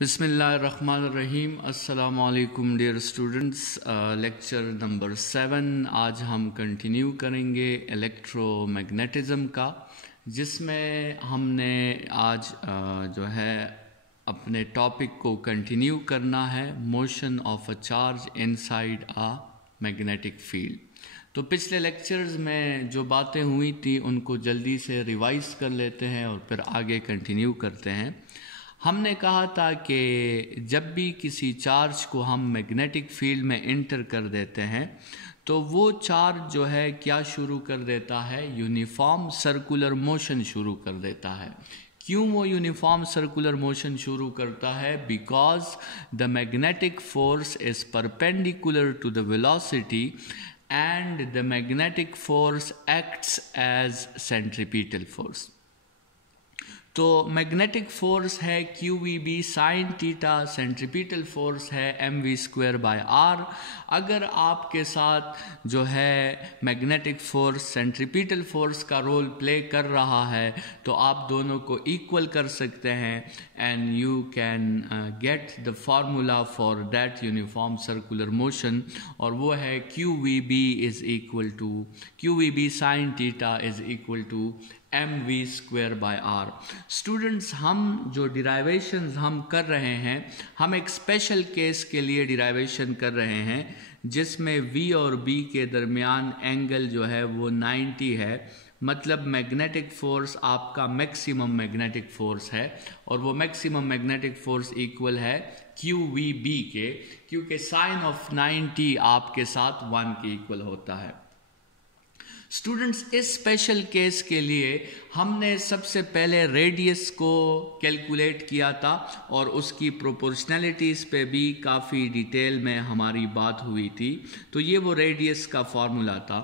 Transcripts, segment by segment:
बिस्मिल्लाहिर्रहमानिर्रहीम। अस्सलामु अलैकुम डियर स्टूडेंट्स। लेक्चर नंबर 7 आज हम कंटिन्यू करेंगे इलेक्ट्रोमैग्नेटिज्म का, जिसमें हमने आज जो है अपने टॉपिक को कंटिन्यू करना है, motion of a charge inside a magnetic field. तो पिछले लेक्चर्स में जो बातें हुई थी उनको जल्दी से रिवाइज कर लेते हैं और फिर आगे कंटिन्यू करते हैं। हमने कहा था कि जब भी किसी चार्ज को हम मैग्नेटिक फील्ड में इंटर कर देते हैं तो वो चार्ज जो है क्या शुरू कर देता है, यूनिफॉर्म सर्कुलर मोशन शुरू कर देता है। क्यों वो यूनिफॉर्म सर्कुलर मोशन शुरू करता है? Because the magnetic force is perpendicular to the velocity and the magnetic force acts as centripetal force. तो मैग्नेटिक फोर्स है QVB sine theta, centripetal force है mv²/r। अगर आपके साथ जो है मैग्नेटिक फोर्स सेंट्रीपिटल फोर्स का रोल प्ले कर रहा है तो आप दोनों को इक्वल कर सकते हैं and you can get the formula for that uniform circular motion, और वो है QVB sine theta is equal to mv²/r। Students, हम जो डिराइवेशंस हम कर रहे हैं, हम एक स्पेशल केस के लिए डिराइवेशन कर रहे हैं जिसमें v और b के दरमियान एंगल जो है वो 90 है। मतलब मैग्नेटिक फोर्स आपका मैक्सिमम मैग्नेटिक फोर्स है और वो मैक्सिमम मैग्नेटिक फोर्स इक्वल है QVB के, क्योंकि साइन ऑफ 90 आपके साथ 1 के इक्वल होता है। स्टूडेंट्स, इस स्पेशल केस के लिए हमने सबसे पहले रेडियस को कैलकुलेट किया था और उसकी प्रोपोर्शनैलिटीज़ पे भी काफ़ी डिटेल में हमारी बात हुई थी। तो ये वो रेडियस का फॉर्मूला था।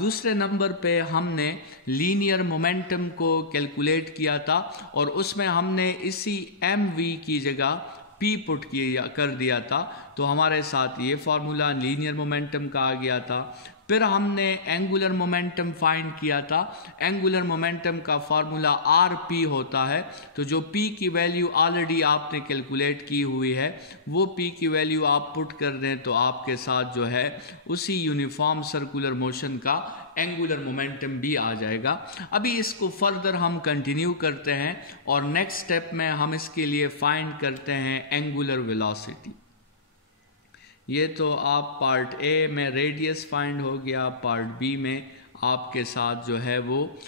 दूसरे नंबर पे हमने लीनियर मोमेंटम को कैलकुलेट किया था और उसमें हमने इसी mv की जगह p पुट कर दिया था, तो हमारे साथ ये फार्मूला लीनियर मोमेंटम का आ गया था। फिर हमने एंगुलर मोमेंटम फाइंड किया था। एंगुलर मोमेंटम का फार्मूला rp होता है, तो जो p की वैल्यू ऑलरेडी आपने कैलकुलेट की हुई है वो p की वैल्यू आप पुट कर दें तो आपके साथ जो है उसी यूनिफॉर्म सर्कुलर मोशन का एंगुलर मोमेंटम भी आ जाएगा। अभी इसको फर्दर हम कंटिन्यू करते हैं और नेक्स्ट स्टेप में हम इसके लिए फाइंड करते हैं एंगुलर वेलोसिटी। ये तो आप पार्ट ए में रेडियस फाइंड हो गया, पार्ट बी में आपके साथ जो है वो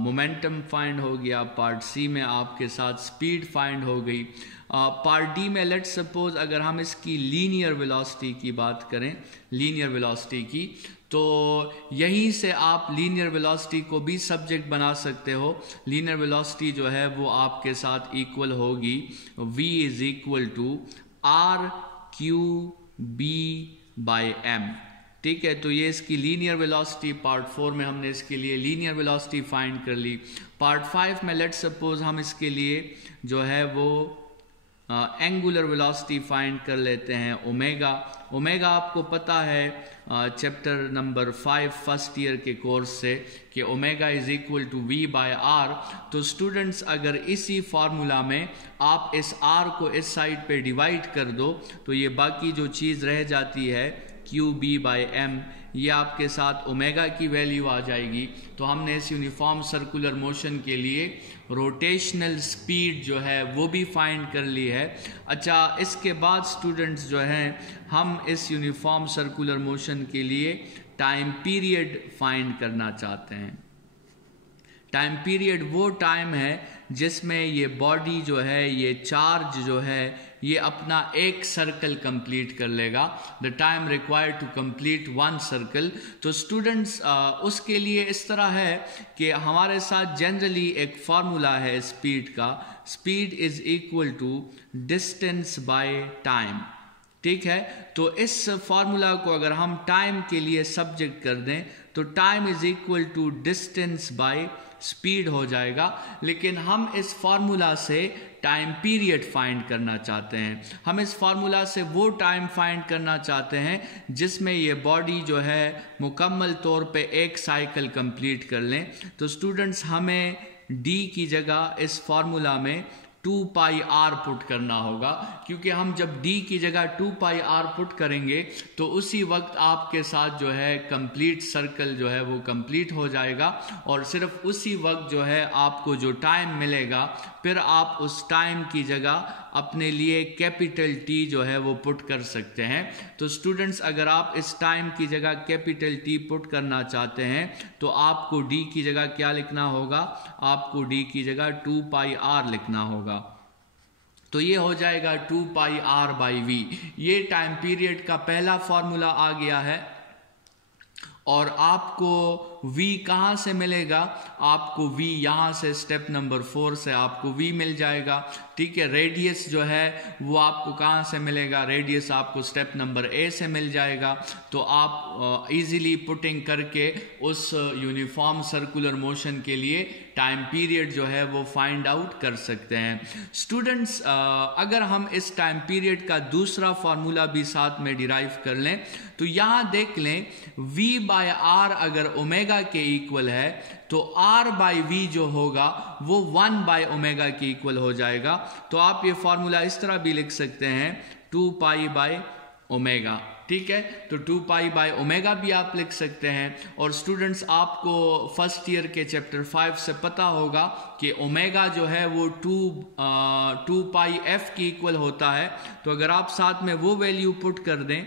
मोमेंटम फाइंड हो गया, पार्ट सी में आपके साथ स्पीड फाइंड हो गई। पार्ट डी में लेट्स सपोज अगर हम इसकी लीनियर वेलोसिटी की बात करें, लीनियर वेलोसिटी की, तो यहीं से आप लीनियर वेलोसिटी को भी सब्जेक्ट बना सकते हो। लीनियर वेलोसिटी जो है वो आपके साथ इक्वल होगी v is equal to RQB/m। ठीक है, तो ये इसकी लीनियर वेलोसिटी पार्ट 4 में हमने इसके लिए लीनियर वेलोसिटी फाइंड कर ली। पार्ट 5 में लेट्स सपोज हम इसके लिए जो है वो एंगुलर वेलोसिटी फाइंड कर लेते हैं ओमेगा। ओमेगा आपको पता है चैप्टर नंबर 5 फर्स्ट ईयर के कोर्स से कि omega is equal to v/r। तो स्टूडेंट्स, अगर इसी फार्मूला में आप इस r को इस साइड पे डिवाइड कर दो तो ये बाकी जो चीज़ रह जाती है QB/m, ये आपके साथ ओमेगा की वैल्यू आ जाएगी। तो हमने इस यूनिफॉर्म सर्कुलर मोशन के लिए रोटेशनल स्पीड जो है वो भी फाइंड कर ली है। अच्छा, इसके बाद स्टूडेंट्स जो हैं हम इस यूनिफॉर्म सर्कुलर मोशन के लिए टाइम पीरियड फाइंड करना चाहते हैं। टाइम पीरियड वो टाइम है जिसमें ये बॉडी जो है, ये चार्ज जो है, ये अपना एक सर्कल कंप्लीट कर लेगा। The time required to complete 1 circle. तो स्टूडेंट्स, उसके लिए इस तरह है कि हमारे साथ जनरली एक फार्मूला है स्पीड का, speed is equal to distance by time. ठीक है, तो इस फार्मूला को अगर हम टाइम के लिए सब्जेक्ट कर दें तो time is equal to distance by speed हो जाएगा। लेकिन हम इस फार्मूला से टाइम पीरियड फाइंड करना चाहते हैं। हम इस फार्मूला से वो टाइम फाइंड करना चाहते हैं जिसमें ये बॉडी जो है मुकम्मल तौर पे एक साइकिल कंप्लीट कर लें। तो स्टूडेंट्स, हमें डी की जगह इस फार्मूला में 2 पाई आर पुट करना होगा, क्योंकि हम जब d की जगह 2 पाई आर पुट करेंगे तो उसी वक्त आपके साथ जो है कंप्लीट सर्कल जो है वो कंप्लीट हो जाएगा, और सिर्फ उसी वक्त जो है आपको जो टाइम मिलेगा फिर आप उस टाइम की जगह अपने लिए कैपिटल T जो है वो पुट कर सकते हैं। तो स्टूडेंट्स, अगर आप इस टाइम की जगह कैपिटल T पुट करना चाहते हैं तो आपको D की जगह क्या लिखना होगा? आपको D की जगह 2 पाई R लिखना होगा। तो ये हो जाएगा 2 पाई R बाई V। ये टाइम पीरियड का पहला फॉर्मूला आ गया है। और आपको V कहाँ से मिलेगा? आपको V यहाँ से स्टेप नंबर 4 से आपको V मिल जाएगा। ठीक है, रेडियस जो है वो आपको कहाँ से मिलेगा? रेडियस आपको स्टेप नंबर A से मिल जाएगा। तो आप इजीली पुटिंग करके उस यूनिफॉर्म सर्कुलर मोशन के लिए टाइम पीरियड जो है वो फाइंड आउट कर सकते हैं। स्टूडेंट्स, अगर हम इस टाइम पीरियड का दूसरा फॉर्मूला भी साथ में डिराइव कर लें तो यहाँ देख लें, V बाय R अगर ओमेगा के इक्वल है तो R बाई V जो होगा वो 1 बाय ओमेगा के इक्वल हो जाएगा। तो आप ये फॉर्मूला इस तरह भी लिख सकते हैं 2 पाई बाय ओमेगा। ठीक है, तो 2 पाई बाय ओमेगा भी आप लिख सकते हैं। और स्टूडेंट्स, आपको फर्स्ट ईयर के चैप्टर 5 से पता होगा कि ओमेगा जो है वो 2 पाई एफ की इक्वल होता है। तो अगर आप साथ में वो वैल्यू पुट कर दें,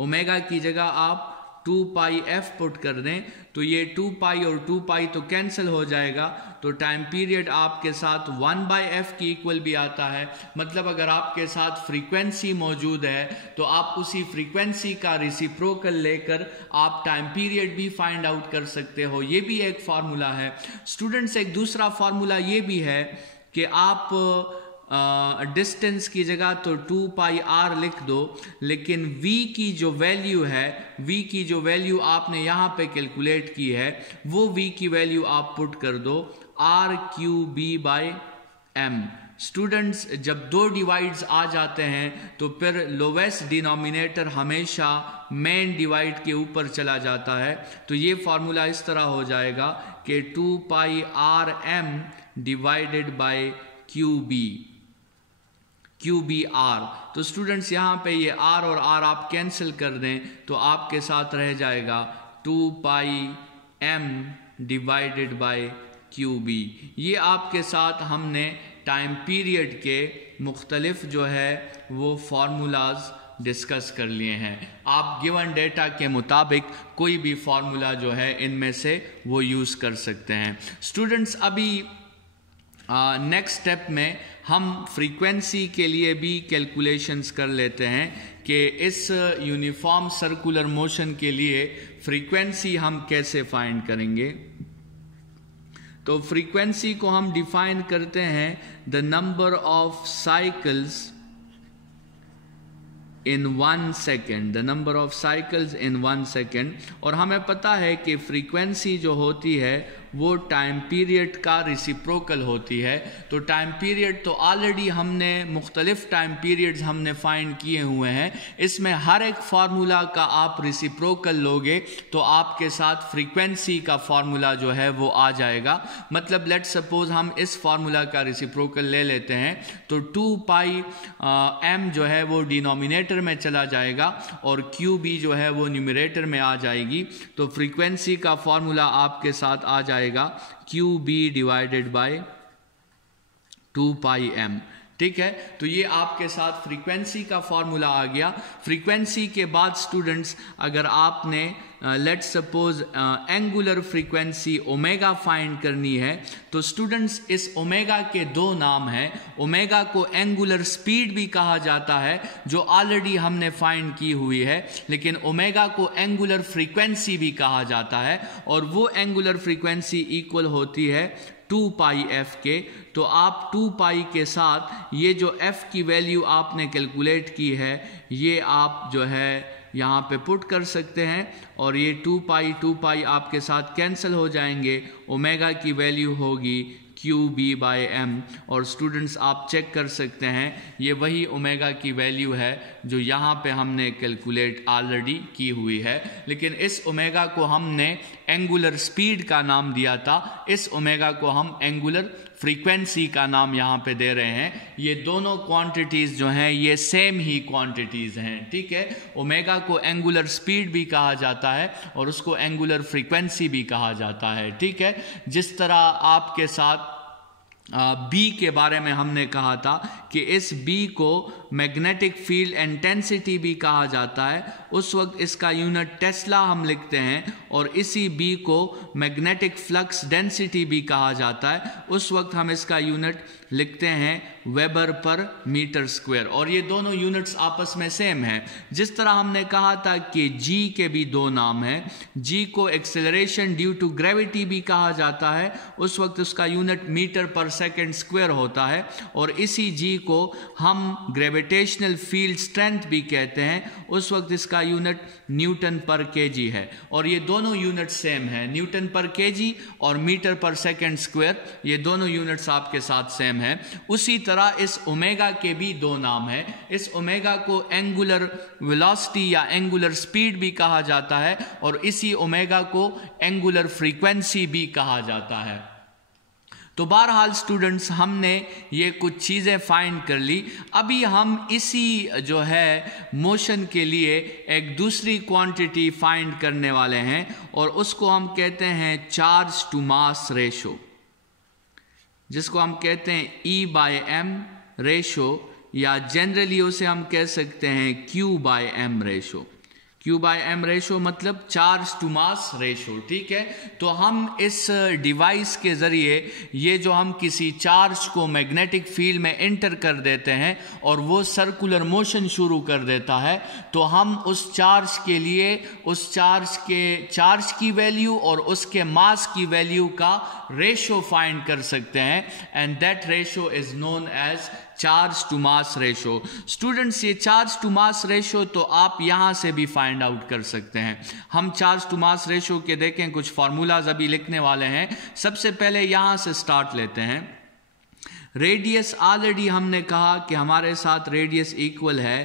ओमेगा की जगह आप 2 पाई एफ पुट कर दें, तो ये 2 पाई और 2 पाई तो कैंसिल हो जाएगा। तो टाइम पीरियड आपके साथ 1 बाय एफ की इक्वल भी आता है। मतलब अगर आपके साथ फ्रीक्वेंसी मौजूद है तो आप उसी फ्रीक्वेंसी का रेसिप्रोकल लेकर आप टाइम पीरियड भी फाइंड आउट कर सकते हो। ये भी एक फार्मूला है। स्टूडेंट्स, एक दूसरा फार्मूला ये भी है कि आप डिस्टेंस की जगह तो 2 पाई आर लिख दो, लेकिन v की जो वैल्यू है, v की जो वैल्यू आपने यहाँ पे कैलकुलेट की है वो v की वैल्यू आप पुट कर दो R Q B by M. Students, जब दो डिवाइड्स आ जाते हैं तो फिर लोवेस्ट डिनोमिनेटर हमेशा मेन डिवाइड के ऊपर चला जाता है। तो ये फॉर्मूला इस तरह हो जाएगा कि 2 pi R M divided by Q B R. तो स्टूडेंट्स, यहाँ पे ये आर और आर आप कैंसिल कर दें तो आपके साथ रह जाएगा 2 pi M divided by Q B. ये आपके साथ हमने टाइम पीरियड के मुख्तलिफ जो है वो फार्मूलाज डिस्कस कर लिए हैं। आप गिवन डेटा के मुताबिक कोई भी फार्मूला जो है इनमें से वो यूज़ कर सकते हैं। स्टूडेंट्स, अभी नेक्स्ट स्टेप में हम फ्रीक्वेंसी के लिए भी कैलकुलेशंस कर लेते हैं कि इस यूनिफॉर्म सर्कुलर मोशन के लिए फ्रीक्वेंसी हम कैसे फाइंड करेंगे। तो फ्रीक्वेंसी को हम डिफाइन करते हैं the number of cycles in 1 second, the number of cycles in 1 second. और हमें पता है कि फ्रीक्वेंसी जो होती है वो टाइम पीरियड का रेसिप्रोकल होती है। तो टाइम पीरियड तो ऑलरेडी हमने मुख्तलिफ टाइम पीरियड्स हमने फाइंड किए हुए हैं। इसमें हर एक फार्मूला का आप रेसिप्रोकल लोगे तो आपके साथ फ्रीक्वेंसी का फार्मूला जो है वो आ जाएगा। मतलब लेट सपोज हम इस फार्मूला का रेसिप्रोकल ले लेते हैं तो 2 पाई एम जो है वो डिनोमिनेटर में चला जाएगा और क्यू बी जो है वो न्यूमरेटर में आ जाएगी। तो फ्रीक्वेंसी का फार्मूला आपके साथ आ जाएगा Q B divided by 2 pi M. ठीक है, तो ये आपके साथ फ्रीक्वेंसी का फॉर्मूला आ गया। फ्रीक्वेंसी के बाद स्टूडेंट्स, अगर आपने let suppose angular frequency omega find करनी है तो स्टूडेंट्स इस ओमेगा के दो नाम हैं। ओमेगा को एंगुलर स्पीड भी कहा जाता है जो ऑलरेडी हमने फाइंड की हुई है, लेकिन ओमेगा को एंगुलर फ्रीक्वेंसी भी कहा जाता है और वो एंगुलर फ्रीक्वेंसी इक्वल होती है 2 पाई एफ के। तो आप 2 पाई के साथ ये जो एफ की वैल्यू आपने कैलकुलेट की है ये आप जो है यहाँ पे पुट कर सकते हैं और ये 2 पाई आपके साथ कैंसिल हो जाएंगे। ओमेगा की वैल्यू होगी क्यू बी बाई एम। और स्टूडेंट्स आप चेक कर सकते हैं ये वही ओमेगा की वैल्यू है जो यहाँ पे हमने कैलकुलेट ऑलरेडी की हुई है, लेकिन इस ओमेगा को हमने एंगुलर स्पीड का नाम दिया था, इस ओमेगा को हम एंगुलर फ्रीक्वेंसी का नाम यहाँ पे दे रहे हैं। ये दोनों क्वांटिटीज जो हैं ये सेम ही क्वांटिटीज हैं, ठीक है। ओमेगा को एंगुलर स्पीड भी कहा जाता है और उसको एंगुलर फ्रीक्वेंसी भी कहा जाता है, ठीक है। जिस तरह आपके साथ बी के बारे में हमने कहा था कि इस बी को मैग्नेटिक फील्ड इंटेंसिटी भी कहा जाता है, उस वक्त इसका यूनिट टेस्ला हम लिखते हैं, और इसी बी को मैग्नेटिक फ्लक्स डेंसिटी भी कहा जाता है, उस वक्त हम इसका यूनिट लिखते हैं वेबर पर मीटर स्क्वायर, और ये दोनों यूनिट्स आपस में सेम हैं। जिस तरह हमने कहा था कि जी के भी दो नाम हैं, जी को एक्सेलरेशन ड्यू टू ग्रेविटी भी कहा जाता है, उस वक्त उसका यूनिट मीटर पर सेकेंड स्क्वायर होता है, और इसी जी को हम ग्रेविटेशनल फील्ड स्ट्रेंथ भी कहते हैं, उस वक्त इसका यूनिट न्यूटन पर केजी है, और ये दोनों यूनिट सेम हैं, न्यूटन पर केजी और मीटर पर सेकेंड स्क्वायर, ये दोनों यूनिट्स आपके साथ सेम है। उसी तरह इस ओमेगा के भी दो नाम है, इस ओमेगा को एंगुलर वेलोसिटी या एंगुलर स्पीड भी कहा जाता है, और इसी ओमेगा को एंगुलर फ्रीक्वेंसी भी कहा जाता है। तो बहरहाल स्टूडेंट्स, हमने ये कुछ चीज़ें फाइंड कर ली। अभी हम इसी जो है मोशन के लिए एक दूसरी क्वांटिटी फाइंड करने वाले हैं, और उसको हम कहते हैं चार्ज टू मास रेशो, जिसको हम कहते हैं E/m रेशो, या जनरली उसे हम कह सकते हैं Q/m रेशो। Q/m रेशो मतलब चार्ज टू मास रेशो, ठीक है। तो हम इस डिवाइस के ज़रिए ये जो हम किसी चार्ज को मैग्नेटिक फील्ड में एंटर कर देते हैं और वो सर्कुलर मोशन शुरू कर देता है, तो हम उस चार्ज के लिए उस चार्ज की वैल्यू और उसके मास की वैल्यू का रेशो फाइंड कर सकते हैं, and that ratio is known as charge to mass ratio. Students, ये चार्ज टू मास रेशो तो आप यहां से भी फाइंड आउट कर सकते हैं। हम चार्ज टू मास रेशो के देखें कुछ फार्मूलाज अभी लिखने वाले हैं। सबसे पहले यहां से स्टार्ट लेते हैं। रेडियस, ऑलरेडी हमने कहा कि हमारे साथ रेडियस इक्वल है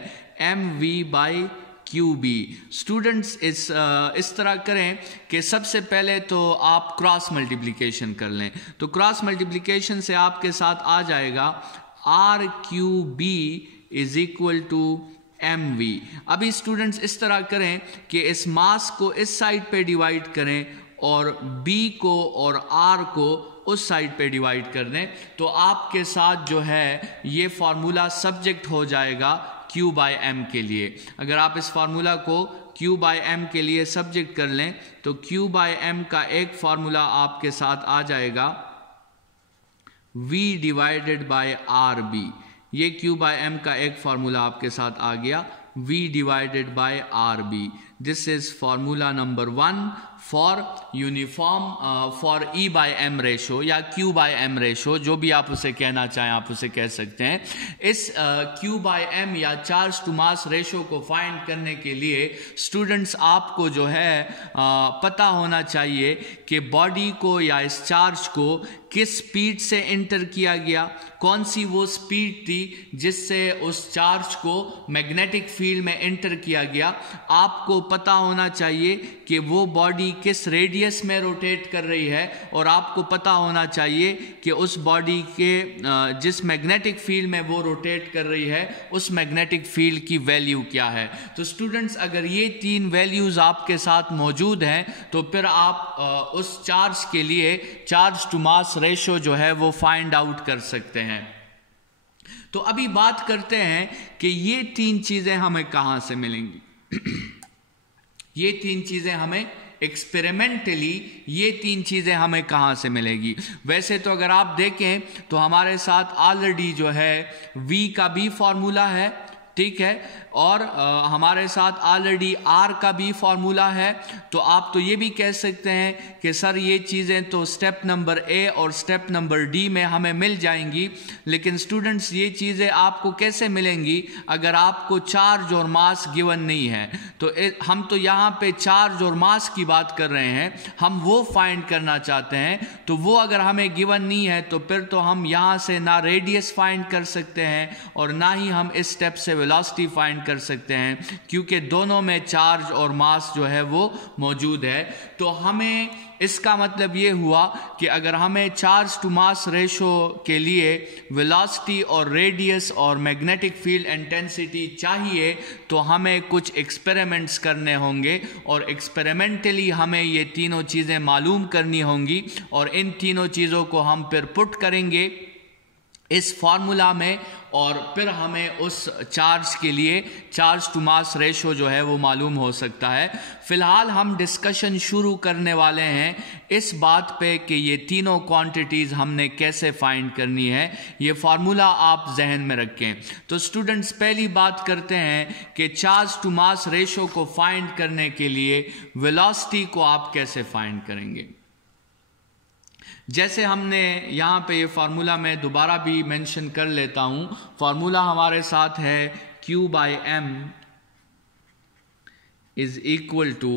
mv/qb। स्टूडेंट्स, इस तरह करें कि सबसे पहले तो आप क्रॉस मल्टीप्लिकेशन कर लें, तो क्रॉस मल्टीप्लिकेशन से आपके साथ आ जाएगा RQB is equal to mv। अभी स्टूडेंट्स इस तरह करें कि इस मास को इस साइड पे डिवाइड करें और b को और r को उस साइड पे डिवाइड कर दें, तो आपके साथ जो है ये फार्मूला सब्जेक्ट हो जाएगा Q/m के लिए। अगर आप इस फार्मूला को Q/m के लिए सब्जेक्ट कर लें तो Q/m का एक फार्मूला आपके साथ आ जाएगा V/RB। ये Q/m का एक फार्मूला आपके साथ आ गया, V/RB। This is formula number 1 for uniform for E/m ratio या Q/m रेशो, जो भी आप उसे कहना चाहें आप उसे कह सकते हैं। इस Q/m या चार्ज टू मास रेशो को फाइंड करने के लिए स्टूडेंट्स आपको जो है पता होना चाहिए कि बॉडी को या इस चार्ज को किस स्पीड से एंटर किया गया, कौन सी वो स्पीड थी जिससे उस चार्ज को मैग्नेटिक फील्ड में एंटर किया गया। आपको पता होना चाहिए कि वो बॉडी किस रेडियस में रोटेट कर रही है, और आपको पता होना चाहिए कि उस बॉडी के जिस मैग्नेटिक फील्ड में वो रोटेट कर रही है उस मैग्नेटिक फील्ड की वैल्यू क्या है। तो स्टूडेंट्स, अगर ये 3 वैल्यूज आपके साथ मौजूद हैं तो फिर आप उस चार्ज के लिए चार्ज टू मास रेशो जो है वो फाइंड आउट कर सकते हैं। तो अभी बात करते हैं कि ये 3 चीजें हमें कहां से मिलेंगी। ये 3 चीजें हमें एक्सपेरिमेंटली ये 3 चीजें हमें कहां से मिलेगी। वैसे तो अगर आप देखें तो हमारे साथ ऑलरेडी जो है V का भी फॉर्मूला है, ठीक है, और हमारे साथ ऑलरेडी R का भी फॉर्मूला है। तो आप तो ये भी कह सकते हैं कि सर ये चीज़ें तो स्टेप नंबर A और स्टेप नंबर D में हमें मिल जाएंगी, लेकिन स्टूडेंट्स ये चीज़ें आपको कैसे मिलेंगी अगर आपको चार्ज और मास गिवन नहीं है। तो हम तो यहाँ पे चार्ज और मास की बात कर रहे हैं, हम वो फाइंड करना चाहते हैं। तो वो अगर हमें गिवन नहीं है तो फिर तो हम यहाँ से ना रेडियस फाइंड कर सकते हैं और ना ही हम इस स्टेप से वेलोसिटी फाइंड कर सकते हैं, क्योंकि दोनों में चार्ज और मास जो है वो मौजूद है। तो हमें इसका मतलब ये हुआ कि अगर हमें चार्ज टू मास रेशो के लिए वेलोसिटी और रेडियस और मैग्नेटिक फील्ड इंटेंसिटी चाहिए तो हमें कुछ एक्सपेरिमेंट्स करने होंगे, और एक्सपेरिमेंटली हमें ये तीनों चीज़ें मालूम करनी होंगी, और इन तीनों चीज़ों को हम फिर पुट करेंगे इस फार्मूला में, और फिर हमें उस चार्ज के लिए चार्ज टू मास रेशो जो है वो मालूम हो सकता है। फिलहाल हम डिस्कशन शुरू करने वाले हैं इस बात पे कि ये तीनों क्वांटिटीज़ हमने कैसे फाइंड करनी है। ये फार्मूला आप जहन में रखें। तो स्टूडेंट्स, पहली बात करते हैं कि चार्ज टू मास रेशो को फाइंड करने के लिए वेलोसिटी को आप कैसे फाइंड करेंगे। जैसे हमने यहाँ पे ये फार्मूला मैं दोबारा भी मेंशन कर लेता हूँ। फार्मूला हमारे साथ है Q/m is equal to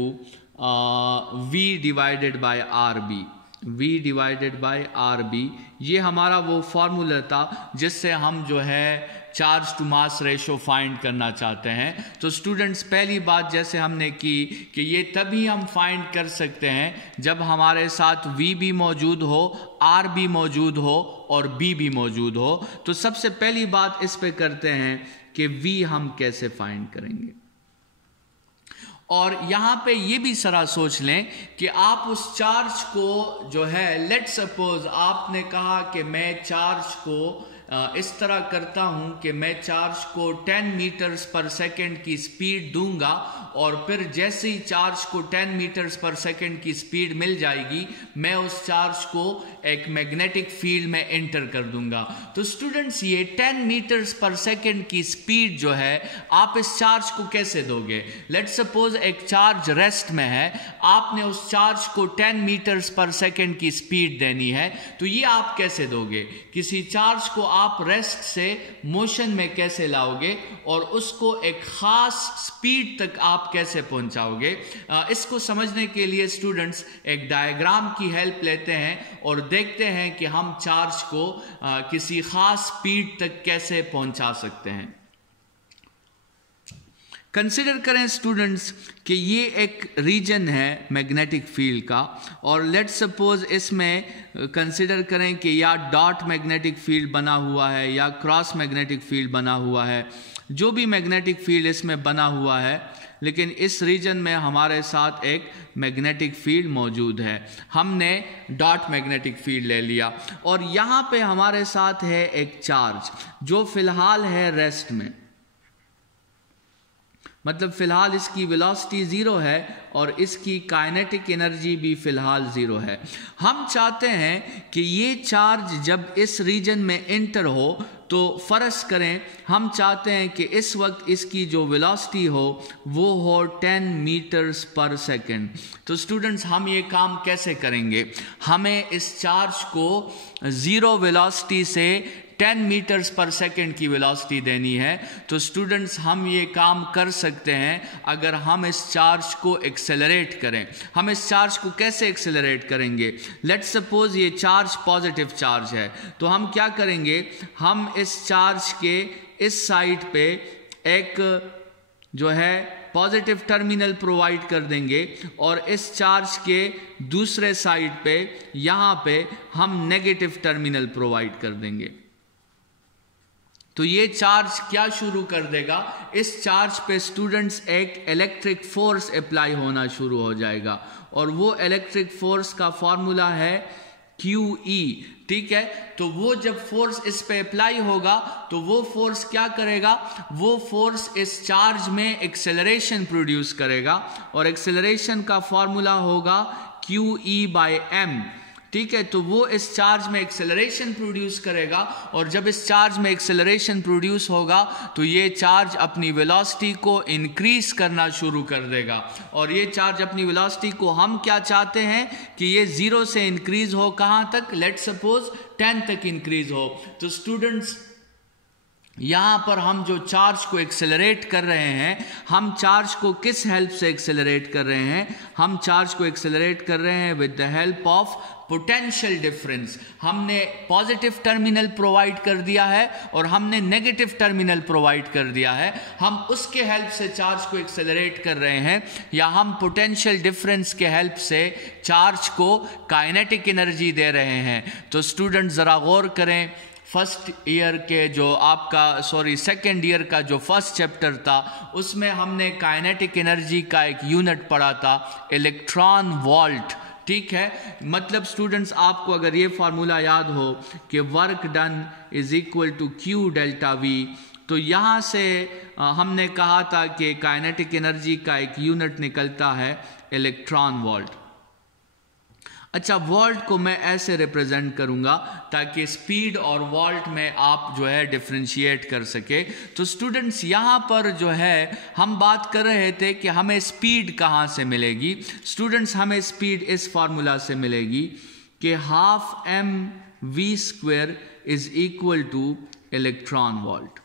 V divided by RB। V divided by RB ये हमारा वो फार्मूला था जिससे हम जो है charge to mass ratio find करना चाहते हैं। तो स्टूडेंट्स, पहली बात जैसे हमने की कि ये तभी हम फाइंड कर सकते हैं जब हमारे साथ V भी मौजूद हो, R भी मौजूद हो और B भी मौजूद हो। तो सबसे पहली बात इस पे करते हैं कि V हम कैसे फाइंड करेंगे। और यहाँ पे ये भी जरा सोच लें कि आप उस चार्ज को जो है, लेट सपोज आपने कहा कि मैं चार्ज को इस तरह करता हूं कि मैं चार्ज को 10 मीटर्स पर सेकंड की स्पीड दूंगा, और फिर जैसे ही चार्ज को 10 मीटर्स पर सेकंड की स्पीड मिल जाएगी मैं उस चार्ज को एक मैग्नेटिक फील्ड में एंटर कर दूंगा। तो स्टूडेंट्स, ये 10 मीटर्स पर सेकंड की स्पीड जो है आप इस चार्ज को कैसे दोगे। लेट्स सपोज एक चार्ज रेस्ट में है, आपने उस चार्ज को 10 मीटर्स पर सेकंड की स्पीड देनी है, तो ये आप कैसे दोगे। किसी चार्ज को आप रेस्ट से मोशन में कैसे लाओगे और उसको एक खास स्पीड तक आप कैसे पहुंचाओगे। इसको समझने के लिए स्टूडेंट्स एक डायग्राम की हेल्प लेते हैं और देखते हैं कि हम चार्ज को किसी खास स्पीड तक कैसे पहुंचा सकते हैं। कंसिडर करें स्टूडेंट्स कि ये एक रीजन है मैग्नेटिक फील्ड का, और लेट्स सपोज इसमें कंसिडर करें कि या डॉट मैग्नेटिक फील्ड बना हुआ है या क्रॉस मैग्नेटिक फील्ड बना हुआ है, जो भी मैग्नेटिक फील्ड इसमें बना हुआ है, लेकिन इस रीजन में हमारे साथ एक मैग्नेटिक फील्ड मौजूद है। हमने डॉट मैग्नेटिक फील्ड ले लिया, और यहाँ पे हमारे साथ है एक चार्ज जो फिलहाल है रेस्ट में, मतलब फिलहाल इसकी वेलोसिटी 0 है और इसकी काइनेटिक एनर्जी भी फिलहाल 0 है। हम चाहते हैं कि ये चार्ज जब इस रीजन में एंटर हो तो फर्ज करें हम चाहते हैं कि इस वक्त इसकी जो वेलोसिटी हो वो हो 10 मीटर्स पर सेकंड। तो स्टूडेंट्स, हम ये काम कैसे करेंगे। हमें इस चार्ज को 0 वेलोसिटी से 10 मीटर्स पर सेकंड की वेलोसिटी देनी है। तो स्टूडेंट्स, हम ये काम कर सकते हैं अगर हम इस चार्ज को एक्सेलरेट करें। हम इस चार्ज को कैसे एक्सेलरेट करेंगे। लेट्स सपोज ये चार्ज पॉजिटिव चार्ज है, तो हम क्या करेंगे, हम इस चार्ज के इस साइड पे एक जो है पॉजिटिव टर्मिनल प्रोवाइड कर देंगे, और इस चार्ज के दूसरे साइड पे यहाँ पे हम नेगेटिव टर्मिनल प्रोवाइड कर देंगे। तो ये चार्ज क्या शुरू कर देगा, इस चार्ज पे स्टूडेंट्स एक इलेक्ट्रिक फोर्स अप्लाई होना शुरू हो जाएगा, और वो इलेक्ट्रिक फोर्स का फॉर्मूला है QE। ठीक है, तो वो जब फोर्स इस पे अप्लाई होगा तो वो फोर्स क्या करेगा, वो फोर्स इस चार्ज में एक्सेलरेशन प्रोड्यूस करेगा, और एक्सेलरेशन का फॉर्मूला होगा QE/m। ठीक है, तो वो इस चार्ज में एक्सेलरेशन प्रोड्यूस करेगा, और जब इस चार्ज में एक्सेलरेशन प्रोड्यूस होगा तो ये चार्ज अपनी वेलोसिटी को इंक्रीज करना शुरू कर देगा। और ये चार्ज अपनी वेलोसिटी को हम क्या चाहते हैं कि ये 0 से इंक्रीज हो, कहाँ तक, लेट्स सपोज 10 तक इंक्रीज हो। तो स्टूडेंट्स, यहाँ पर हम जो चार्ज को एक्सेलरेट कर रहे हैं, हम चार्ज को किस हेल्प से एक्सेलरेट कर रहे हैं? हम चार्ज को एक्सेलरेट कर रहे हैं with the help of potential difference. हमने पॉजिटिव टर्मिनल प्रोवाइड कर दिया है और हमने नेगेटिव टर्मिनल प्रोवाइड कर दिया है। हम उसके हेल्प से चार्ज को एक्सेलरेट कर रहे हैं, या हम पोटेंशियल डिफरेंस के हेल्प से चार्ज को काइनेटिक एनर्जी दे रहे हैं। तो स्टूडेंट ज़रा गौर करें, फर्स्ट ईयर के जो आपका सेकेंड ईयर का जो फर्स्ट चैप्टर था, उसमें हमने काइनेटिक एनर्जी का एक यूनिट पढ़ा था, इलेक्ट्रॉन वोल्ट। ठीक है, मतलब स्टूडेंट्स आपको अगर ये फार्मूला याद हो कि work done is equal to Q delta V, तो यहाँ से हमने कहा था कि काइनेटिक एनर्जी का एक यूनिट निकलता है इलेक्ट्रॉन वोल्ट। अच्छा, वोल्ट को मैं ऐसे रिप्रेजेंट करूंगा ताकि स्पीड और वोल्ट में आप जो है डिफरेंशिएट कर सके। तो स्टूडेंट्स यहाँ पर जो है हम बात कर रहे थे कि हमें स्पीड कहाँ से मिलेगी। स्टूडेंट्स, हमें स्पीड इस फार्मूला से मिलेगी कि half M V square is equal to electron volt.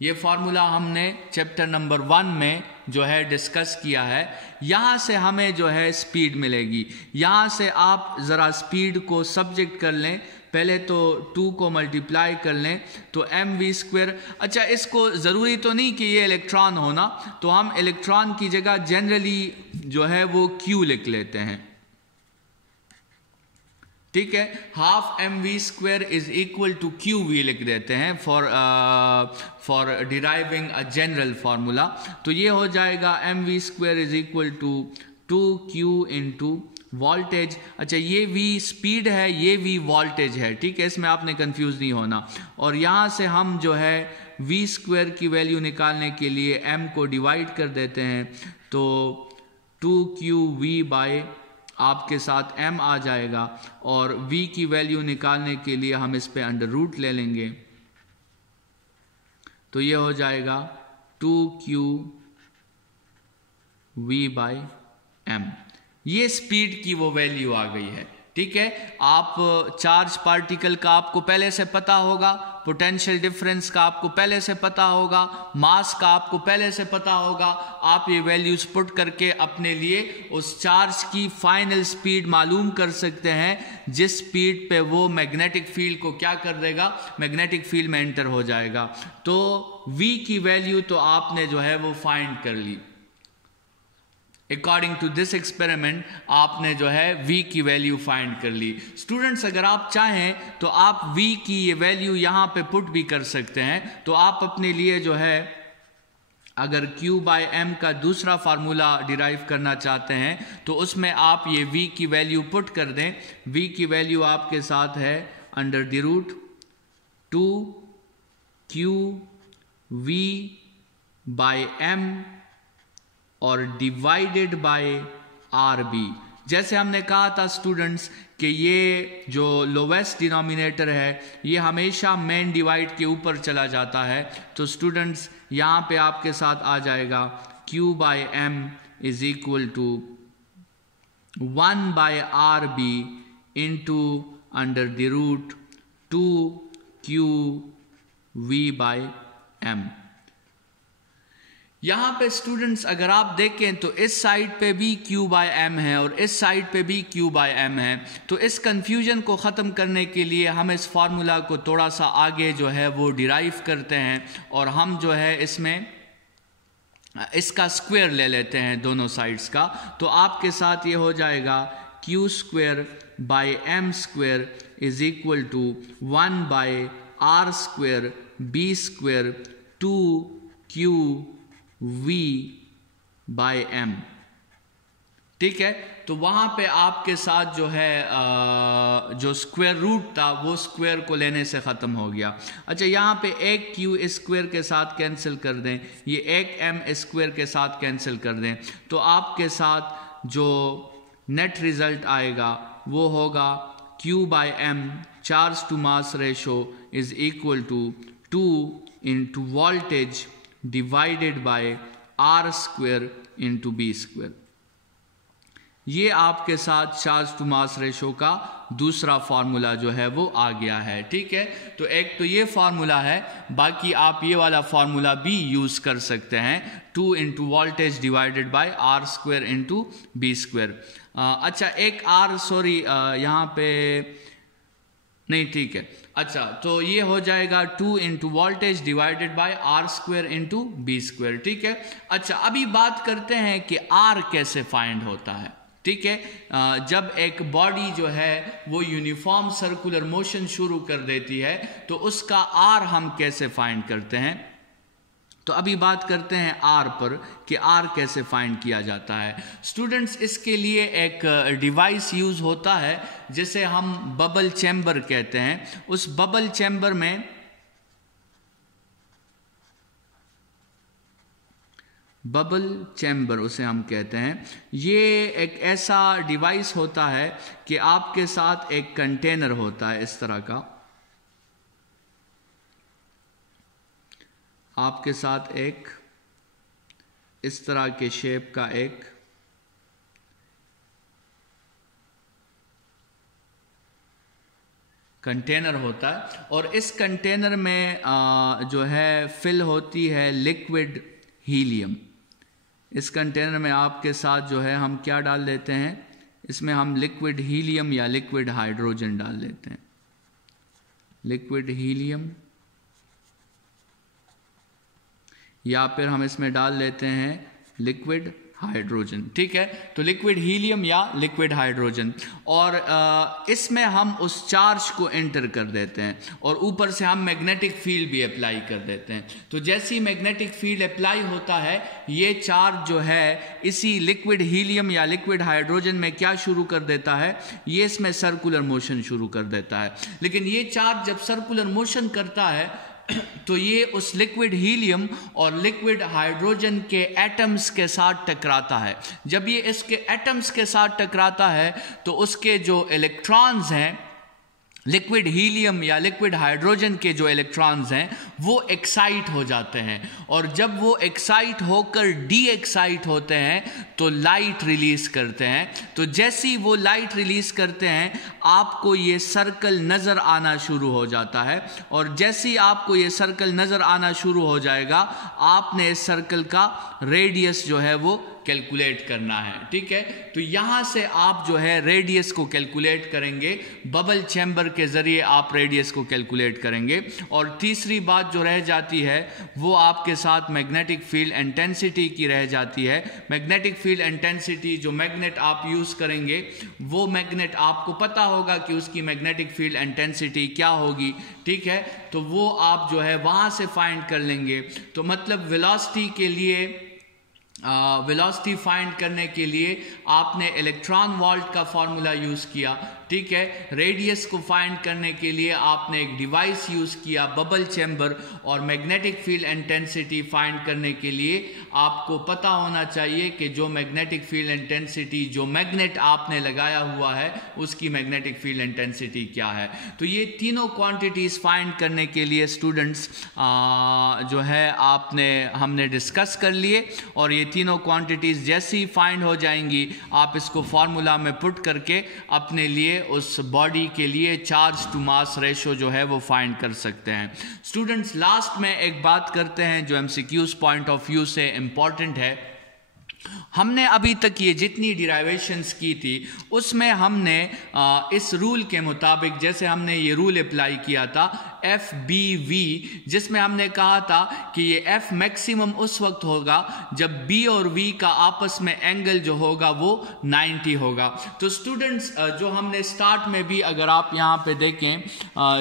ये फार्मूला हमने चैप्टर नंबर 1 में जो है डिस्कस किया है। यहाँ से हमें जो है स्पीड मिलेगी। यहाँ से आप ज़रा स्पीड को सब्जेक्ट कर लें, पहले तो 2 को मल्टीप्लाई कर लें तो एम वी स्क्वायर। अच्छा, इसको ज़रूरी तो नहीं कि ये इलेक्ट्रॉन होना, तो हम इलेक्ट्रॉन की जगह जनरली जो है वो क्यू लिख लेते हैं। ठीक है, half M V square is equal to Q V लिख देते हैं for deriving a general formula. तो ये हो जाएगा M V square is equal to 2q into voltage. अच्छा, ये v स्पीड है, ये v वोल्टेज है। ठीक है, इसमें आपने कंफ्यूज नहीं होना। और यहाँ से हम जो है v स्क्वायर की वैल्यू निकालने के लिए m को डिवाइड कर देते हैं, तो 2qv बाय आपके साथ m आ जाएगा, और v की वैल्यू निकालने के लिए हम इस पे अंडर रूट ले लेंगे, तो ये हो जाएगा 2qv बाय m। ये स्पीड की वो वैल्यू आ गई है। ठीक है, आप चार्ज पार्टिकल का आपको पहले से पता होगा, पोटेंशियल डिफरेंस का आपको पहले से पता होगा, मास का आपको पहले से पता होगा। आप ये वैल्यूज पुट करके अपने लिए उस चार्ज की फाइनल स्पीड मालूम कर सकते हैं, जिस स्पीड पे वो मैग्नेटिक फील्ड को क्या कर देगा, मैग्नेटिक फील्ड में एंटर हो जाएगा। तो v की वैल्यू तो आपने जो है वो फाइंड कर ली। अकॉर्डिंग टू दिस एक्सपेरिमेंट आपने जो है v की वैल्यू फाइंड कर ली। स्टूडेंट्स, अगर आप चाहें तो आप v की ये वैल्यू यहाँ पे पुट भी कर सकते हैं। तो आप अपने लिए जो है अगर q बाय m का दूसरा फार्मूला डिराइव करना चाहते हैं तो उसमें आप ये v की वैल्यू पुट कर दें। v की वैल्यू आपके साथ है under the root 2q v by m और डिवाइडेड बाय आर बी। जैसे हमने कहा था स्टूडेंट्स कि ये जो लोवेस्ट डिनोमिनेटर है ये हमेशा मेन डिवाइड के ऊपर चला जाता है। तो स्टूडेंट्स, यहाँ पे आपके साथ आ जाएगा q by m is equal to 1 by R B into under the root 2q v by m। यहाँ पे स्टूडेंट्स अगर आप देखें तो इस साइड पे भी q बाय m है और इस साइड पे भी q बाय m है। तो इस कंफ्यूजन को ख़त्म करने के लिए हम इस फार्मूला को थोड़ा सा आगे जो है वो डिराइव करते हैं और हम जो है इसमें इसका स्क्वायर ले लेते हैं दोनों साइड्स का। तो आपके साथ ये हो जाएगा q square by m square is equal to 1 by r square b square 2q v by m। ठीक है, तो वहां पे आपके साथ जो है जो स्क्वायर रूट था वो स्क्वायर को लेने से ख़त्म हो गया। अच्छा, यहाँ पे एक q स्क्वायर के साथ कैंसिल कर दें, ये एक m स्क्वायर के साथ कैंसिल कर दें, तो आपके साथ जो नेट रिजल्ट आएगा वो होगा q by m charge to mass ratio is equal to 2 into voltage divided by r square into b square. ये आपके साथ चार्ज टू मास रेशो का दूसरा फार्मूला जो है वो आ गया है। ठीक है, तो एक तो ये फार्मूला है, बाकी आप ये वाला फार्मूला भी यूज कर सकते हैं, 2 into voltage divided by R square into B square. अच्छा, एक आर सॉरी यहाँ पे नहीं, ठीक है। अच्छा, तो ये हो जाएगा 2 into voltage divided by R square into B square. ठीक है। अच्छा, अभी बात करते हैं कि आर कैसे फाइंड होता है। ठीक है, जब एक बॉडी जो है वो यूनिफॉर्म सर्कुलर मोशन शुरू कर देती है तो उसका आर हम कैसे फाइंड करते हैं। तो अभी बात करते हैं आर पर कि आर कैसे फाइंड किया जाता है। स्टूडेंट्स, इसके लिए एक डिवाइस यूज होता है जिसे हम बबल चैम्बर कहते हैं। उस बबल चैम्बर में बबल चैम्बर उसे हम कहते हैं। ये एक ऐसा डिवाइस होता है कि आपके साथ एक कंटेनर होता है इस तरह का, आपके साथ एक इस तरह के शेप का एक कंटेनर होता है और इस कंटेनर में जो है फिल होती है लिक्विड हीलियम। इस कंटेनर में आपके साथ जो है हम क्या डाल देते हैं, इसमें हम लिक्विड हीलियम या लिक्विड हाइड्रोजन डाल देते हैं। लिक्विड हीलियम या फिर हम इसमें डाल देते हैं लिक्विड हाइड्रोजन। ठीक है, तो लिक्विड हीलियम या लिक्विड हाइड्रोजन, और इसमें हम उस चार्ज को एंटर कर देते हैं और ऊपर से हम मैग्नेटिक फील्ड भी अप्लाई कर देते हैं। तो जैसी मैग्नेटिक फील्ड अप्लाई होता है, ये चार्ज जो है इसी लिक्विड हीलियम या लिक्विड हाइड्रोजन में क्या शुरू कर देता है, ये इसमें सर्कुलर मोशन शुरू कर देता है। लेकिन ये चार्ज जब सर्कुलर मोशन करता है तो ये उस लिक्विड हीलियम और लिक्विड हाइड्रोजन के एटम्स के साथ टकराता है। जब ये इसके एटम्स के साथ टकराता है तो उसके जो इलेक्ट्रॉन्स हैं, लिक्विड हीलियम या लिक्विड हाइड्रोजन के जो इलेक्ट्रॉन्स हैं वो एक्साइट हो जाते हैं, और जब वो एक्साइट होकर डी एक्साइट होते हैं तो लाइट रिलीज करते हैं। तो जैसी वो लाइट रिलीज करते हैं आपको ये सर्कल नज़र आना शुरू हो जाता है, और जैसी आपको ये सर्कल नज़र आना शुरू हो जाएगा आपने इस सर्कल का रेडियस जो है वो कैलकुलेट करना है। ठीक है, तो यहां से आप जो है रेडियस को कैलकुलेट करेंगे, बबल चैम्बर के जरिए आप रेडियस को कैलकुलेट करेंगे। और तीसरी बात जो रह जाती है वो आपके साथ मैग्नेटिक फील्ड इंटेंसिटी की रह जाती है। मैग्नेटिक फील्ड इंटेंसिटी, जो मैग्नेट आप यूज करेंगे वो मैग्नेट आपको पता होगा कि उसकी मैग्नेटिक फील्ड इंटेंसिटी क्या होगी। ठीक है, तो वो आप जो है वहां से फाइंड कर लेंगे। तो मतलब वेलोसिटी के लिए वेलोसिटी फाइंड करने के लिए आपने इलेक्ट्रॉन वोल्ट का फॉर्मूला यूज किया। ठीक है, रेडियस को फाइंड करने के लिए आपने एक डिवाइस यूज किया बबल चैम्बर, और मैग्नेटिक फील्ड इंटेंसिटी फाइंड करने के लिए आपको पता होना चाहिए कि जो मैग्नेटिक फील्ड इंटेंसिटी, जो मैग्नेट आपने लगाया हुआ है उसकी मैग्नेटिक फील्ड इंटेंसिटी क्या है। तो ये तीनों क्वांटिटीज फाइंड करने के लिए स्टूडेंट्स जो है हमने डिस्कस कर लिए, और ये तीनों क्वांटिटीज जैसी फाइंड हो जाएंगी आप इसको फॉर्मूला में पुट करके अपने लिए उस बॉडी के लिए चार्ज टू मास रेशो जो है वो फाइंड कर सकते हैं। स्टूडेंट्स, लास्ट में एक बात करते हैं जो एमसीक्यूज पॉइंट ऑफ व्यू से इंपॉर्टेंट है। हमने अभी तक ये जितनी डिराइवेशंस की थी उसमें हमने इस रूल के मुताबिक, जैसे हमने ये रूल अप्लाई किया था FBV, जिसमें हमने कहा था कि ये F मैक्सिमम उस वक्त होगा जब B और V का आपस में एंगल जो होगा वो 90 होगा। तो स्टूडेंट्स, जो हमने स्टार्ट में भी अगर आप यहाँ पे देखें,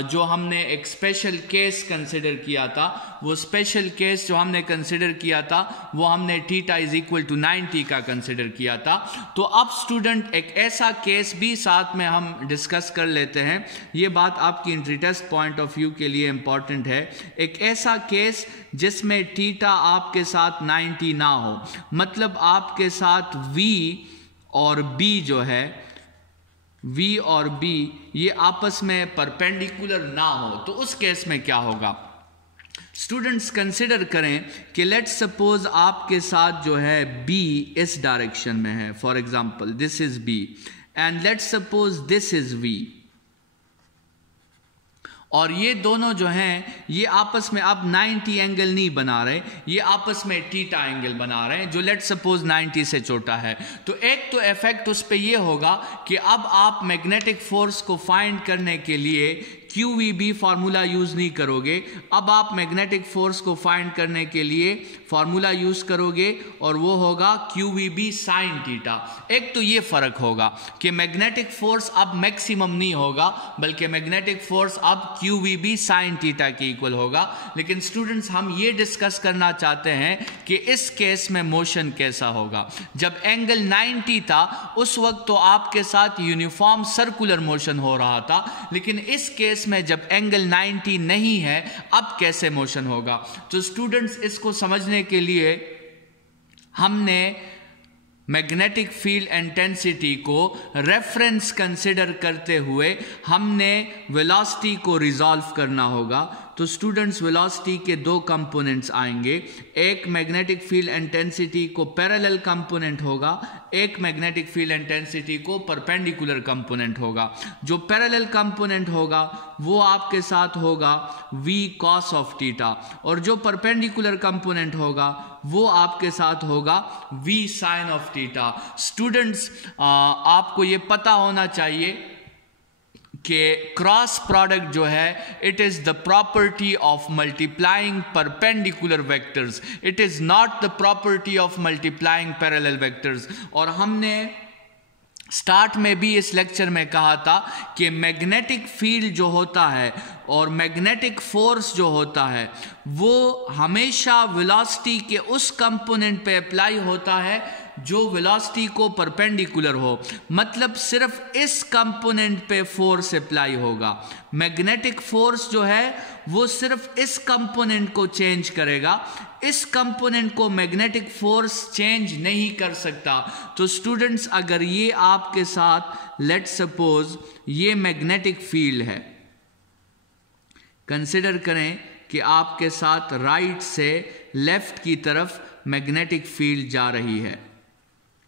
जो हमने एक स्पेशल केस कंसिडर किया था, वो स्पेशल केस जो हमने कंसिडर किया था वो हमने थीटा इज इक्वल टू 90 का कंसिडर किया था। तो अब स्टूडेंट एक ऐसा केस भी साथ में हम डिस्कस कर लेते हैं, ये बात आपकी entry test point of view के लिए इंपॉर्टेंट है। एक ऐसा केस जिसमें थीटा आपके साथ 90 ना हो, मतलब आपके साथ V और B जो है, V और B ये आपस में परपेंडिकुलर ना हो, तो उस केस में क्या होगा। स्टूडेंट्स कंसिडर करें कि लेट्स सपोज आपके साथ जो है B इस डायरेक्शन में है, for example this is B and let's suppose this is V, और ये दोनों जो हैं ये आपस में अब 90 एंगल नहीं बना रहे, ये आपस में थीटा एंगल बना रहे हैं जो लेट्स सपोज 90 से छोटा है। तो एक तो इफेक्ट उस पे ये होगा कि अब आप मैग्नेटिक फोर्स को फाइंड करने के लिए QVB फार्मूला यूज नहीं करोगे, अब आप मैग्नेटिक फोर्स को फाइंड करने के लिए फार्मूला यूज करोगे और वो होगा QVB साइन थीटा। एक तो ये फर्क होगा कि मैग्नेटिक फोर्स अब मैक्सिमम नहीं होगा बल्कि मैग्नेटिक फोर्स अब QVB साइन थीटा के इक्वल होगा। लेकिन स्टूडेंट्स हम ये डिस्कस करना चाहते हैं कि इस केस में मोशन कैसा होगा। जब एंगल 90 था उस वक्त तो आपके साथ यूनिफॉर्म सर्कुलर मोशन हो रहा था, लेकिन इस केस में जब एंगल 90 नहीं है अब कैसे मोशन होगा। तो स्टूडेंट्स इसको समझने के लिए हमने मैग्नेटिक फील्ड इंटेंसिटी को रेफरेंस कंसिडर करते हुए हमने वेलोसिटी को रिजॉल्व करना होगा। तो स्टूडेंट्स वेलोसिटी के दो कंपोनेंट्स आएंगे, एक मैग्नेटिक फील्ड इंटेंसिटी को पैरेलल कंपोनेंट होगा, एक मैग्नेटिक फील्ड इंटेंसिटी को परपेंडिकुलर कंपोनेंट होगा। जो पैरेलल कंपोनेंट होगा वो आपके साथ होगा V cos ऑफ थीटा और जो परपेंडिकुलर कंपोनेंट होगा वो आपके साथ होगा V sin of theta. Students आपको ये पता होना चाहिए कि क्रॉस प्रोडक्ट जो है it is the property of multiplying perpendicular vectors, it is not the property of multiplying parallel vectors. और हमने स्टार्ट में भी इस लेक्चर में कहा था कि मैग्नेटिक फील्ड जो होता है और मैग्नेटिक फोर्स जो होता है वो हमेशा वेलोसिटी के उस कंपोनेंट पे अप्लाई होता है जो वेलोसिटी को परपेंडिकुलर हो, मतलब सिर्फ इस कंपोनेंट पे फोर्स अप्लाई होगा। मैग्नेटिक फोर्स जो है वो सिर्फ इस कंपोनेंट को चेंज करेगा, इस कंपोनेंट को मैग्नेटिक फोर्स चेंज नहीं कर सकता। तो स्टूडेंट्स अगर ये आपके साथ लेट्स सपोज ये मैग्नेटिक फील्ड है, कंसिडर करें कि आपके साथ राइट से लेफ्ट की तरफ मैग्नेटिक फील्ड जा रही है,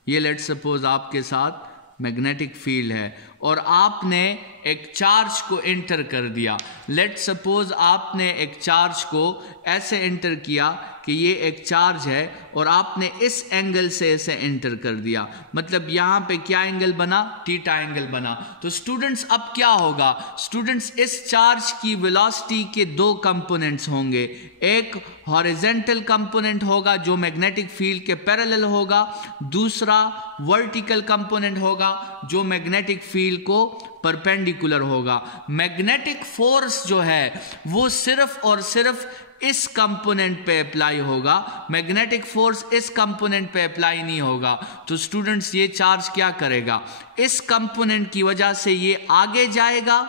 ये लेट्स सपोज आपके साथ मैग्नेटिक फील्ड है और आपने एक चार्ज को एंटर कर दिया। लेट्स सपोज आपने एक चार्ज को ऐसे एंटर किया कि ये एक चार्ज है और आपने इस एंगल से इसे एंटर कर दिया, मतलब यहाँ पे क्या एंगल बना, थीटा एंगल बना। तो स्टूडेंट्स अब क्या होगा, स्टूडेंट्स इस चार्ज की वेलोसिटी के दो कंपोनेंट्स होंगे, एक हॉरिजॉन्टल कंपोनेंट होगा जो मैग्नेटिक फील्ड के पैरेलल होगा, दूसरा वर्टिकल कंपोनेंट होगा जो मैग्नेटिक फील्ड को परपेंडिकुलर होगा। मैग्नेटिक फोर्स जो है वो सिर्फ और सिर्फ इस कंपोनेंट पे अप्लाई होगा, मैग्नेटिक फोर्स इस कंपोनेंट पे अप्लाई नहीं होगा। तो स्टूडेंट्स ये चार्ज क्या करेगा, इस कंपोनेंट की वजह से ये आगे जाएगा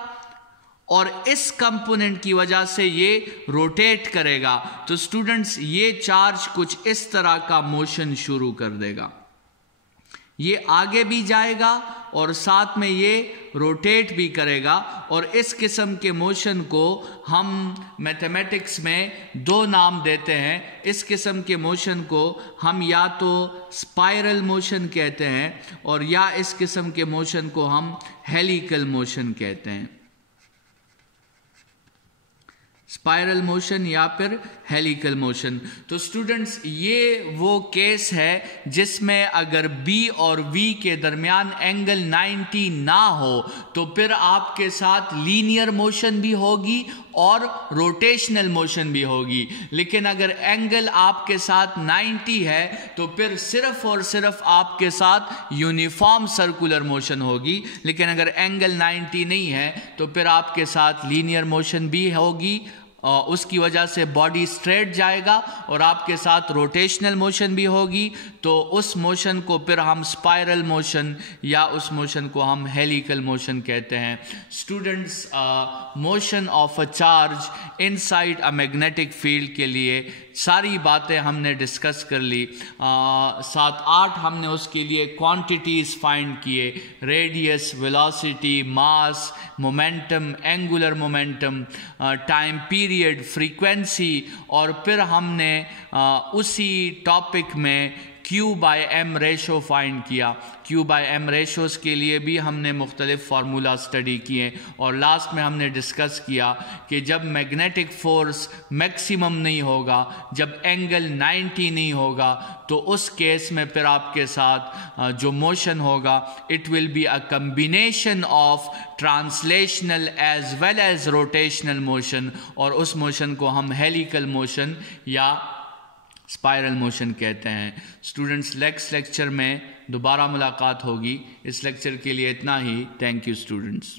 और इस कंपोनेंट की वजह से ये रोटेट करेगा। तो स्टूडेंट्स ये चार्ज कुछ इस तरह का मोशन शुरू कर देगा, ये आगे भी जाएगा और साथ में ये रोटेट भी करेगा। और इस किस्म के मोशन को हम मैथमेटिक्स में दो नाम देते हैं, इस किस्म के मोशन को हम या तो स्पाइरल मोशन कहते हैं और या इस किस्म के मोशन को हम हेलिकल मोशन कहते हैं, स्पाइरल मोशन या फिर हेलिकल मोशन। तो स्टूडेंट्स ये वो केस है जिसमें अगर B और V के दरमियान एंगल 90 ना हो तो फिर आपके साथ लीनियर मोशन भी होगी और रोटेशनल मोशन भी होगी। लेकिन अगर एंगल आपके साथ 90 है तो फिर सिर्फ और सिर्फ आपके साथ यूनिफॉर्म सर्कुलर मोशन होगी। लेकिन अगर एंगल 90 नहीं है तो फिर आपके साथ लीनियर मोशन भी होगी, उसकी वजह से बॉडी स्ट्रेट जाएगा और आपके साथ रोटेशनल मोशन भी होगी। तो उस मोशन को फिर हम स्पाइरल मोशन या उस मोशन को हम हेलिकल मोशन कहते हैं। Students motion of a charge inside a magnetic field के लिए सारी बातें हमने डिस्कस कर ली, 7-8 हमने उसके लिए क्वांटिटीज फाइंड किए, radius, velocity, mass, momentum, angular momentum, time period, period, frequency, और फिर हमने उसी टॉपिक में Q/M रेशो फाइंड किया। Q/M रेशोज़ के लिए भी हमने मुख्तलिफ फार्मूला स्टडी किए, और लास्ट में हमने डिस्कस किया कि जब मैग्नेटिक फोर्स मैक्सिमम नहीं होगा, जब एंगल 90 नहीं होगा, तो उस केस में फिर आपके साथ जो मोशन होगा it will be a combination of translational as well as rotational motion, और उस मोशन को हम हेलिकल मोशन या स्पाइरल मोशन कहते हैं। स्टूडेंट्स, नेक्स्ट लेक्चर में दोबारा मुलाकात होगी। इस लेक्चर के लिए इतना ही। Thank you students.